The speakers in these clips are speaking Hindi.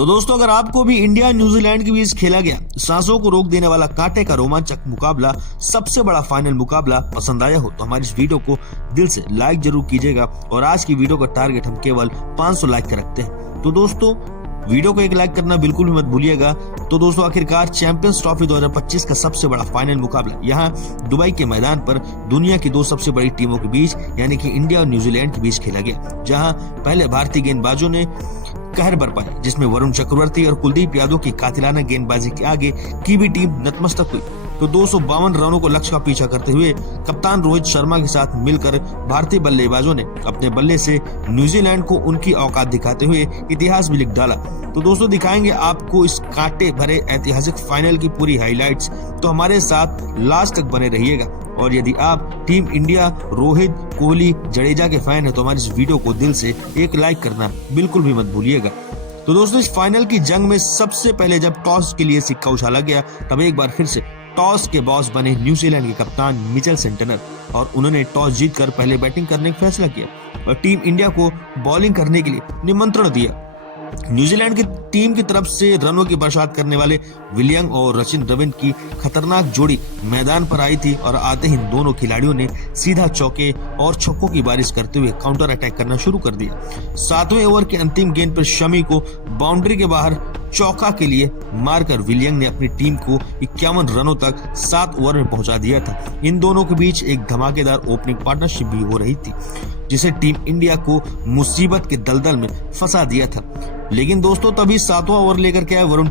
तो दोस्तों, अगर आपको भी इंडिया और न्यूजीलैंड के बीच खेला गया सांसों को रोक देने वाला कांटे का रोमांचक मुकाबला, सबसे बड़ा फाइनल मुकाबला पसंद आया हो तो हमारी इस वीडियो को दिल से लाइक जरूर कीजिएगा। और आज की वीडियो का टारगेट हम केवल 500 लाइक का रखते हैं। तो दोस्तों, वीडियो को एक लाइक करना बिल्कुल भी मत भूलिएगा। तो दोस्तों, आखिरकार चैंपियंस ट्रॉफी 2025 का सबसे बड़ा फाइनल मुकाबला यहाँ दुबई के मैदान पर दुनिया की दो सबसे बड़ी टीमों के बीच यानी कि इंडिया और न्यूजीलैंड के बीच खेला गया, जहां पहले भारतीय गेंदबाजों ने कहर बरपाया, जिसमें वरुण चक्रवर्ती और कुलदीप यादव की कातिलाना गेंदबाजी के आगे कीवी टीम नतमस्तक हुई। तो 252 रनों को लक्ष्य का पीछा करते हुए कप्तान रोहित शर्मा के साथ मिलकर भारतीय बल्लेबाजों ने अपने बल्ले से न्यूजीलैंड को उनकी औकात दिखाते हुए इतिहास भी लिख डाला। तो दोस्तों, दिखाएंगे आपको इस कांटे भरे ऐतिहासिक फाइनल की पूरी हाइलाइट्स, तो हमारे साथ लास्ट तक बने रहिएगा। और यदि आप टीम इंडिया रोहित, कोहली, जडेजा के फैन है तो हमारी इस वीडियो को दिल से एक लाइक करना बिल्कुल भी मत भूलिएगा। तो दोस्तों, इस फाइनल की जंग में सबसे पहले जब टॉस के लिए सिक्का उछाला गया, तब एक बार फिर से टॉस के बॉस बने न्यूजीलैंड के कप्तान मिचेल सेंटनर, और उन्होंने टॉस जीतकर पहले बैटिंग करने का फैसला किया और टीम इंडिया को बॉलिंग करने के लिए निमंत्रण दिया। न्यूजीलैंड की टीम की तरफ से रनों की बरसात करने वाले विलियम और रचिन रविन की खतरनाक जोड़ी मैदान पर आई थी और आते ही दोनों खिलाड़ियों ने सीधा चौके और छक्कों की बारिश करते हुए काउंटर अटैक करना शुरू कर दिया। 7वें ओवर के अंतिम गेंद पर शमी को बाउंड्री के बाहर चौका के लिए मारकर विलियम ने अपनी टीम को 51 रनों तक 7 ओवर में पहुंचा दिया था। इन दोनों के बीच एक धमाकेदार ओपनिंग पार्टनरशिप भी हो रही थी, जिसे टीम इंडिया को मुसीबत के दलदल में फंसा दिया था। लेकिन दोस्तों, तभी 7वां ओवर लेकर के आए वरुण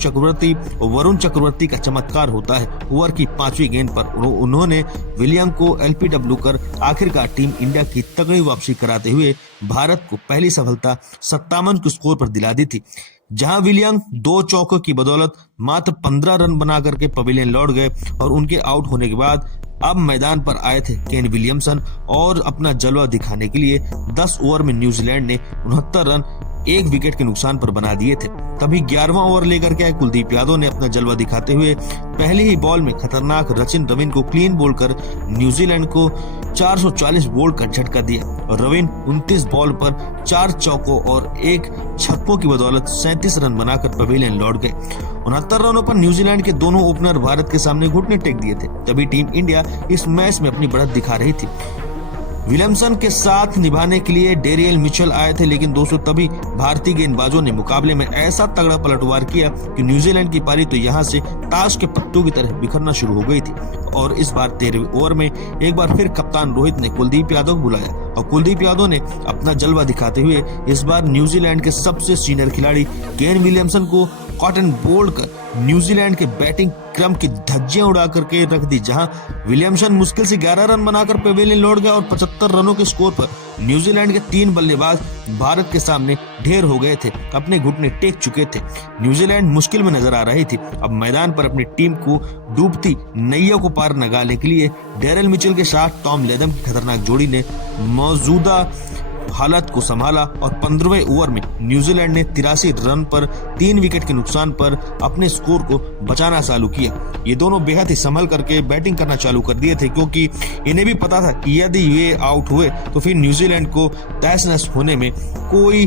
चक्रवर्ती का चमत्कार होता है। ओवर की 5वीं गेंद पर उन्होंने विलियम को एलपीडब्ल्यू कर आखिरकार टीम इंडिया की तगड़ी वापसी कराते हुए भारत को पहली सफलता 57 के स्कोर पर दिला दी थी, जहां विलियम 2 चौकों की बदौलत मात्र 15 रन बना करके पवेलियन लौट गए। और उनके आउट होने के बाद अब मैदान पर आए थे केन विलियमसन और अपना जलवा दिखाने के लिए 10 ओवर में न्यूजीलैंड ने 69 रन 1 विकेट के नुकसान पर बना दिए थे। तभी 11वां ओवर लेकर के आए कुलदीप यादव ने अपना जलवा दिखाते हुए पहले ही बॉल में खतरनाक रचिन रविन को क्लीन बोल्ड कर न्यूजीलैंड को 440 बोल्ड का झटका दिया। और रविन 29 बॉल पर 4 चौकों और 1 छक्कों की बदौलत 37 रन बनाकर पवेलियन लौट गए। 69 रनों पर न्यूजीलैंड के दोनों ओपनर भारत के सामने घुटने टेक दिए थे। तभी टीम इंडिया इस मैच में अपनी बढ़त दिखा रही थी। विलियमसन के साथ निभाने के लिए डेरियल मिचेल आए थे, लेकिन दोस्तों तभी भारतीय गेंदबाजों ने मुकाबले में ऐसा तगड़ा पलटवार किया कि न्यूजीलैंड की पारी तो यहां से ताश के पत्तों की तरह बिखरना शुरू हो गई थी। और इस बार 13वें ओवर में एक बार फिर कप्तान रोहित ने कुलदीप यादव को बुलाया और कुलदीप यादव ने अपना जलवा दिखाते हुए इस बार न्यूजीलैंड के सबसे सीनियर खिलाड़ी केन विलियमसन को कॉटन बोल्ड कर न्यूजीलैंड के बैटिंग क्रम की धज्जियां उड़ा करके रख दी, जहां विलियमसन मुश्किल से 11 रन बनाकर पवेलियन लौट गया और 75 रनों के स्कोर पर न्यूजीलैंड के 3 बल्लेबाज भारत के सामने ढेर हो गए थे, अपने घुटने टेक चुके थे। न्यूजीलैंड मुश्किल में नजर आ रही थी। अब मैदान पर अपनी टीम को डूबती नैया को पार लगाने के लिए डेरियल मिचेल के साथ टॉम लेथम की खतरनाक जोड़ी ने मौजूदा हालत को संभाला और 15वें ओवर में न्यूजीलैंड ने 83 रन पर 3 विकेट के नुकसान पर अपने स्कोर को बचाना चालू किया। ये दोनों बेहद ही संभल करके बैटिंग करना चालू कर दिए थे, क्योंकि इन्हें भी पता था कि यदि ये आउट हुए तो फिर न्यूजीलैंड को तहस नहस होने में कोई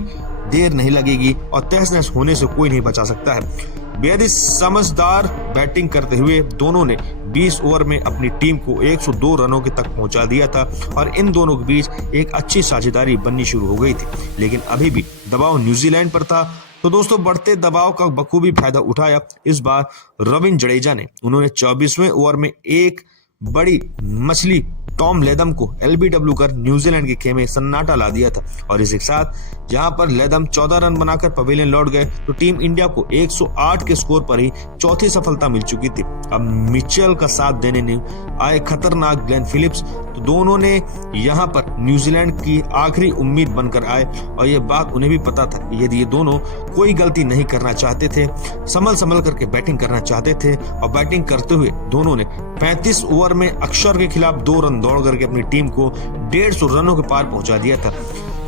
देर नहीं लगेगी और तहस नहस होने से कोई नहीं बचा सकता है। बेहद ही समझदार बैटिंग करते हुए दोनों ने 20 ओवर में अपनी टीम को 102 रनों के तक पहुंचा दिया था और इन दोनों के बीच एक अच्छी साझेदारी बननी शुरू हो गई थी। लेकिन अभी भी दबाव न्यूजीलैंड पर था। तो दोस्तों, बढ़ते दबाव का बखूबी फायदा उठाया इस बार रविंद्र जडेजा ने। उन्होंने 24वें ओवर में एक बड़ी मछली टॉम लेथम को एलबीडब्ल्यू कर न्यूजीलैंड के खेमे सन्नाटा ला दिया था। और इसी के साथ जहां पर लेथम 14 रन बनाकर पवेलियन लौट गए तो टीम इंडिया को 108 के स्कोर पर ही चौथी सफलता मिल चुकी थी। अब मिचेल का साथ देने ने आए खतरनाक ग्लेन फिलिप्स, तो दोनों ने यहां पर न्यूजीलैंड की आखिरी उम्मीद बनकर आए और यह बात उन्हें भी पता था कि यदि ये दोनों कोई गलती नहीं करना चाहते थे, संभल करके बैटिंग करना चाहते थे। और बैटिंग करते हुए दोनों ने 35 ओवर में अक्षर के खिलाफ 2 रन दौड़ करके अपनी टीम को 150 रनों के पार पहुंचा दिया था।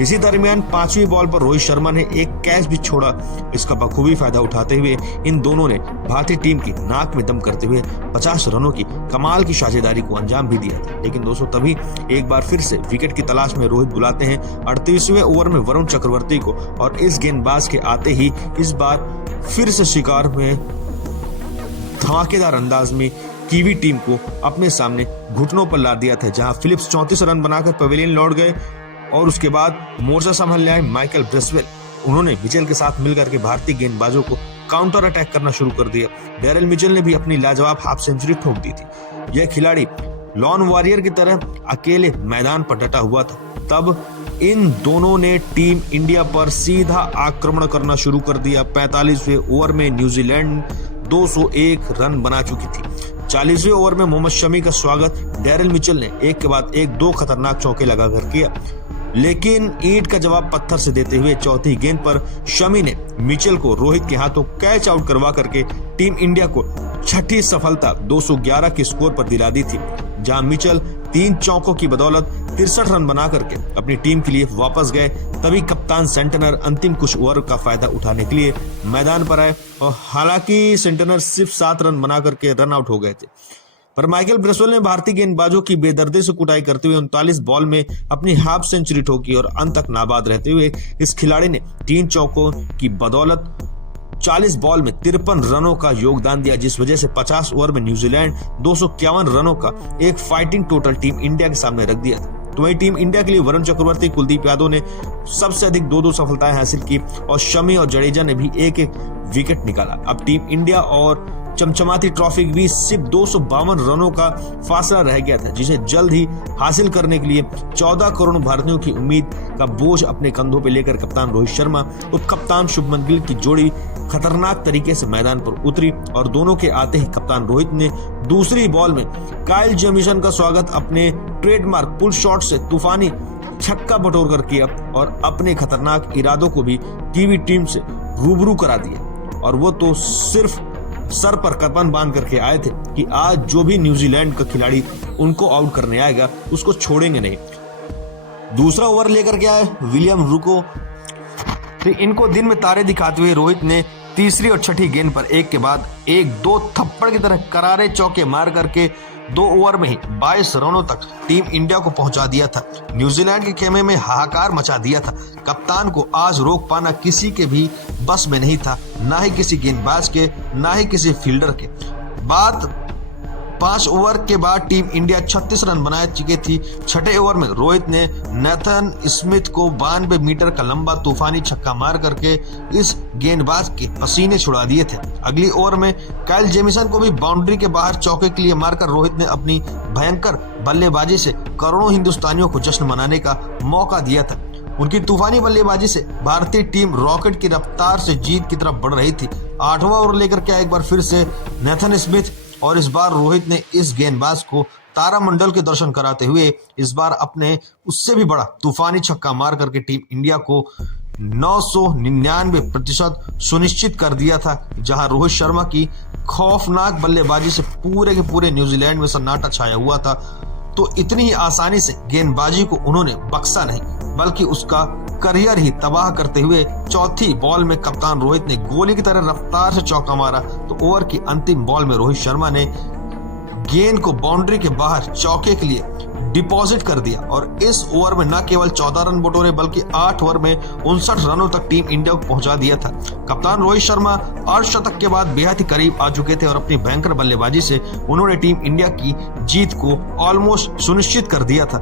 इसी दरमियान 5वीं बॉल पर रोहित शर्मा ने एक कैच भी छोड़ा। इसका बखूबी फायदा उठाते हुए इन दोनों ने भारतीय टीम की नाक में दम करते हुए 50 रनों की कमाल की साझेदारी को अंजाम भी दिया था। लेकिन दोस्तों तभी एक बार फिर से विकेट की तलाश में रोहित बुलाते हैं 38वें ओवर में वरुण चक्रवर्ती को, और इस गेंदबाज के आते ही इस बार फिर से शिकार में धमाकेदार अंदाज में कीवी टीम को अपने सामने घुटनों पर ला दिया था, जहां फिलिप्स 34 रन बनाकर पवेलियन लौट गए और उसके बाद मोर्चा संभालने आए माइकल ब्रेसवेल। उन्होंने मिचेल के साथ मिलकर के भारतीय गेंदबाजों को काउंटर अटैक करना शुरू कर दिया। डैरेल मिचेल ने भी अपनी लाजवाब हाफ सेंचुरी ठोक दी थी। यह खिलाड़ी लॉन वॉरियर की तरह अकेले मैदान पर डटा हुआ था। तब इन दोनों ने टीम इंडिया पर सीधा आक्रमण करना शुरू कर दिया। 45वें ओवर में न्यूजीलैंड 201 रन बना चुकी थी। 40वें ओवर में मोहम्मद शमी का स्वागत डैरेल मिचेल ने एक के बाद एक 2 खतरनाक चौके लगाकर किया, लेकिन ईंट का जवाब पत्थर से देते हुए चौथी गेंद पर शमी ने मिचेल को रोहित के हाथों कैच आउट करवा करके टीम इंडिया को छठी सफलता 211 के स्कोर पर दिला दी थी, जहां मिचेल 3 चौकों की बदौलत 63 रन बना करके अपनी टीम के लिए वापस गए। तभी कप्तान सेंटनर अंतिम कुछ ओवर का फायदा उठाने के लिए मैदान पर आए और हालांकि सेंटनर सिर्फ 7 रन बना करके रन आउट हो गए थे, पर माइकल ब्रेसवेल ने भारतीय गेंदबाजों की बेदर्दी से कुटाई करते हुए 39 बॉल में अपनी हाफ सेंचुरी ठोकी और अंत तक नाबाद रहते हुए इस खिलाड़ी ने 3 चौकों की बदौलत 40 बॉल में 53 रनों का योगदान दिया, जिस वजह से 50 ओवर में न्यूजीलैंड 251 रनों का एक फाइटिंग टोटल टीम इंडिया के सामने रख दिया था। तो वही टीम इंडिया के लिए वरुण चक्रवर्ती, कुलदीप यादव ने सबसे अधिक 2-2 सफलताएं हासिल की और शमी और जडेजा ने भी एक विकेट निकाला। अब टीम इंडिया और चमचमाती ट्रॉफी के बीच सिर्फ 252 रनों का फासला रह गया था, जिसे जल्द ही हासिल करने के लिए 14 करोड़ भारतीयों की उम्मीद का बोझ अपने कंधों पर लेकर कप्तान रोहित शर्मा और कप्तान शुभमन गिल की जोड़ी खतरनाक तरीके से मैदान पर उतरी और दोनों के आते ही कप्तान रोहित ने दूसरी बॉल में काइल जेमिसन का स्वागत अपने ट्रेडमार्क पुल शॉट से तूफानी छक्का बटोर कर किया और अपने खतरनाक इरादों को भी कीवी टीम से रूबरू करा दिया। और वो तो सिर्फ सर पर कफन बांध करके आए थे कि आज जो भी न्यूजीलैंड का खिलाड़ी उनको आउट करने आएगा उसको छोड़ेंगे नहीं। दूसरा ओवर लेकर के आए विलियम रुको। तो इनको दिन में तारे दिखाते हुए रोहित ने तीसरी और छठी गेंद पर एक के बाद एक 2 थप्पड़ की तरह करारे चौके मार करके 2 ओवर में ही 22 रनों तक टीम इंडिया को पहुंचा दिया था। न्यूजीलैंड के खेमे में हाहाकार मचा दिया था। कप्तान को आज रोक पाना किसी के भी बस में नहीं था, ना ही किसी गेंदबाज के, ना ही किसी फील्डर के। बात 5 ओवर के बाद टीम इंडिया 36 रन बना चुकी थी। छठे ओवर में रोहित ने नेथन स्मिथ को 92 मीटर का लंबा तूफानी छक्का मार करके इस गेंदबाज के पसीने छुड़ा दिए थे। अगली ओवर में काइल जेमिसन को भी बाउंड्री के बाहर चौके के लिए मारकर रोहित ने अपनी भयंकर बल्लेबाजी से करोड़ों हिंदुस्तानियों को जश्न मनाने का मौका दिया था। उनकी तूफानी बल्लेबाजी से भारतीय टीम रॉकेट की रफ्तार से जीत की तरफ बढ़ रही थी। 8वां ओवर लेकर के एक बार फिर से नेथन स्मिथ और इस बार रोहित ने इस गेंदबाज को तारामंडल के दर्शन कराते हुए इस बार अपने उससे भी बड़ा तूफानी छक्का मार करके टीम इंडिया को 999% सुनिश्चित कर दिया था, जहां रोहित शर्मा की खौफनाक बल्लेबाजी से पूरे के पूरे न्यूजीलैंड में सन्नाटा छाया हुआ था। तो इतनी ही आसानी से गेंदबाजी को उन्होंने बख्शा नहीं, बल्कि उसका करियर ही तबाह करते हुए चौथी बॉल में कप्तान रोहित ने गोली की तरह रफ्तार से चौका मारा। तो ओवर की अंतिम बॉल में रोहित शर्मा ने गेंद को बाउंड्री के बाहर चौके के लिए डिपॉजिट कर दिया और इस ओवर में न केवल 14 रन बटोरे बल्कि 8 ओवर में 59 रनों तक टीम इंडिया को पहुंचा दिया था। कप्तान रोहित शर्मा अर्धशतक के बाद बेहद ही करीब आ चुके थे और अपनी भयंकर बल्लेबाजी से उन्होंने टीम इंडिया की जीत को ऑलमोस्ट सुनिश्चित कर दिया था।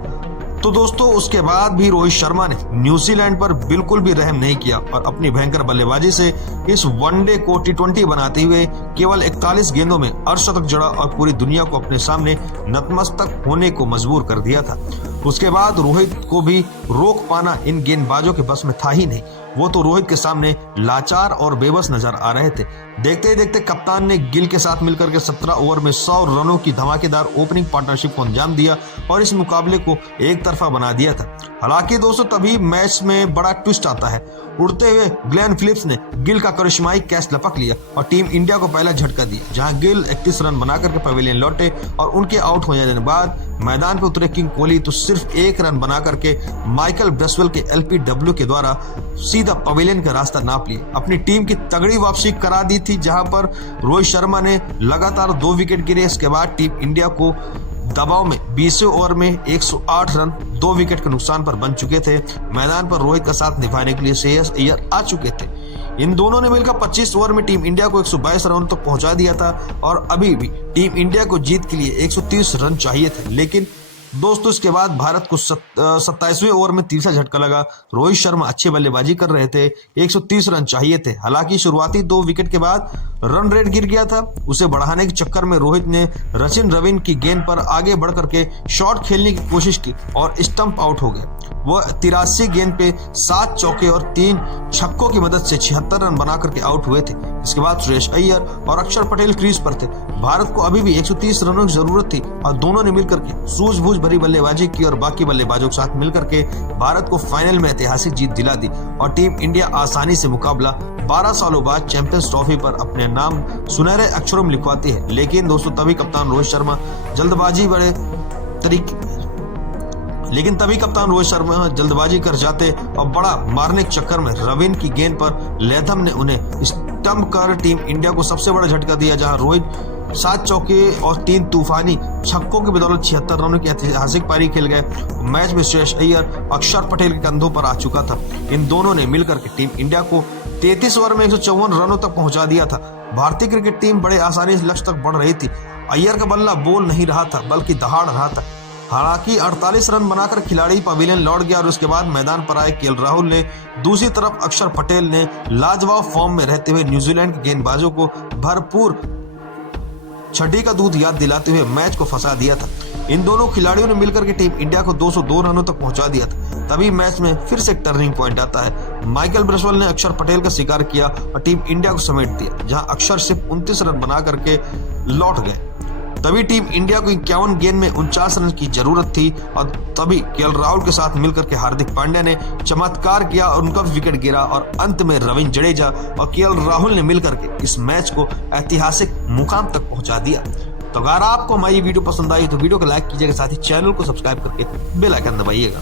तो दोस्तों उसके बाद भी रोहित शर्मा ने न्यूजीलैंड पर बिल्कुल भी रहम नहीं किया और अपनी भयंकर बल्लेबाजी से इस वनडे को T20 बनाते हुए केवल 41 गेंदों में अर्धशतक जड़ा और पूरी दुनिया को अपने सामने नतमस्तक होने को मजबूर कर दिया था। उसके बाद रोहित को भी रोक पाना इन गेंदबाजों के बस में था ही नहीं। वो तो रोहित के सामने लाचार और बेबस नजर आ रहे थे। देखते ही देखते कप्तान ने गिल के साथ मिलकर के 17 ओवर में 100 रनों की धमाकेदार ओपनिंग पार्टनरशिप को अंजाम दिया और इस मुकाबले को एक तरफा बना दिया था। हालांकि दोस्तों तभी मैच में बड़ा ट्विस्ट आता है। उड़ते हुए ग्लेन फिलिप्स ने गिल का करिश्माई कैच लपक लिया और टीम इंडिया को पहला झटका दिया, जहां गिल 31 रन बनाकर के पवेलियन लौटे और उनके आउट हो जाने के बाद मैदान पर उतरे किंग कोहली तो सिर्फ 1 रन बना करके माइकल ब्रेसवेल के LPW के द्वारा सीधा पवेलियन का रास्ता नाप लिया। अपनी टीम की तगड़ी वापसी करा दी थी, जहां पर रोहित शर्मा ने लगातार 2 विकेट गिरे। इसके बाद टीम इंडिया को दबाव में 20वें ओवर में 108 रन 2 विकेट के नुकसान पर बन चुके थे। मैदान पर रोहित का साथ निभाने के लिए श्रेयस अय्यर आ चुके थे। इन दोनों ने मिलकर 25 ओवर में टीम इंडिया को 122 रन तक पहुंचा दिया था और अभी भी टीम इंडिया को जीत के लिए 130 रन चाहिए थे। लेकिन दोस्तों इसके बाद भारत को 27वें ओवर में तीसरा झटका लगा। रोहित शर्मा अच्छी बल्लेबाजी कर रहे थे, 130 रन चाहिए थे। हालांकि शुरुआती 2 विकेट के बाद रन रेट गिर गया था। उसे बढ़ाने के चक्कर में रोहित ने सचिन रविन की गेंद पर आगे बढ़ करके शॉट खेलने की कोशिश की और स्टंप आउट हो गए। वह 83 गेंद पे 7 चौके और 3 छक्कों की मदद से 76 रन बना करके आउट हुए थे। इसके बाद श्रेयस अय्यर और अक्षर पटेल क्रीज पर थे। भारत को अभी भी 130 रनों की जरूरत थी और दोनों ने मिलकर के सूझबूझ भरी बल्लेबाजी की और बाकी बल्लेबाजों के साथ मिलकर के भारत को फाइनल में ऐतिहासिक जीत दिला दी और टीम इंडिया आसानी से मुकाबला 12 सालों बाद चैंपियंस ट्रॉफी पर अपने नाम सुनहरे अक्षरों में लिखवाती है। लेकिन दोस्तों तभी कप्तान रोहित शर्मा जल्दबाजी कर जाते और बड़ा मारने के चक्कर में रविन की गेंद पर लेथम ने उन्हें स्टंप कर टीम इंडिया को सबसे बड़ा झटका दिया, जहां रोहित 7 चौके और 3 तूफानी छक्कों की बदौलत 76 रनों की ऐतिहासिक पारी खेल गए। मैच में श्रेयस अय्यर अक्षर पटेल के कंधों पर आ चुका था। इन दोनों ने मिलकर के टीम इंडिया को 33 ओवर में 154 रनों तक पहुंचा दिया था। भारतीय क्रिकेट टीम बड़े आसानी से लक्ष्य तक बढ़ रही थी। अय्यर का बल्ला बोल नहीं रहा था बल्कि दहाड़ रहा था। हालांकि 48 रन बनाकर खिलाड़ी पवेलियन लौट गया और उसके बाद मैदान पर आए केएल राहुल ने। दूसरी तरफ अक्षर पटेल ने लाजवाब फॉर्म में रहते हुए न्यूजीलैंड के गेंदबाजों को भरपूर छठी का दूध याद दिलाते हुए मैच को फंसा दिया था। इन दोनों खिलाड़ियों ने मिलकर के टीम इंडिया को 202 रनों तक पहुंचा दिया था। तभी मैच में फिर से एक टर्निंग पॉइंट आता है। माइकल ब्रेसवेल ने अक्षर पटेल का शिकार किया और टीम इंडिया को समेट दिया, जहां अक्षर सिर्फ 29 रन बना करके लौट गए। तभी टीम इंडिया को 51 गेंद में 49 रन की जरूरत थी और तभी केएल राहुल के साथ मिलकर के हार्दिक पांड्या ने चमत्कार किया और उनका विकेट गिरा और अंत में रविंद्र जडेजा और केएल राहुल ने मिलकर के इस मैच को ऐतिहासिक मुकाम तक पहुंचा दिया। तो अगर आपको हमारी वीडियो पसंद आई तो वीडियो को लाइक कीजिएगा, साथ ही चैनल को सब्सक्राइब करके बेल आइकन दबाइएगा।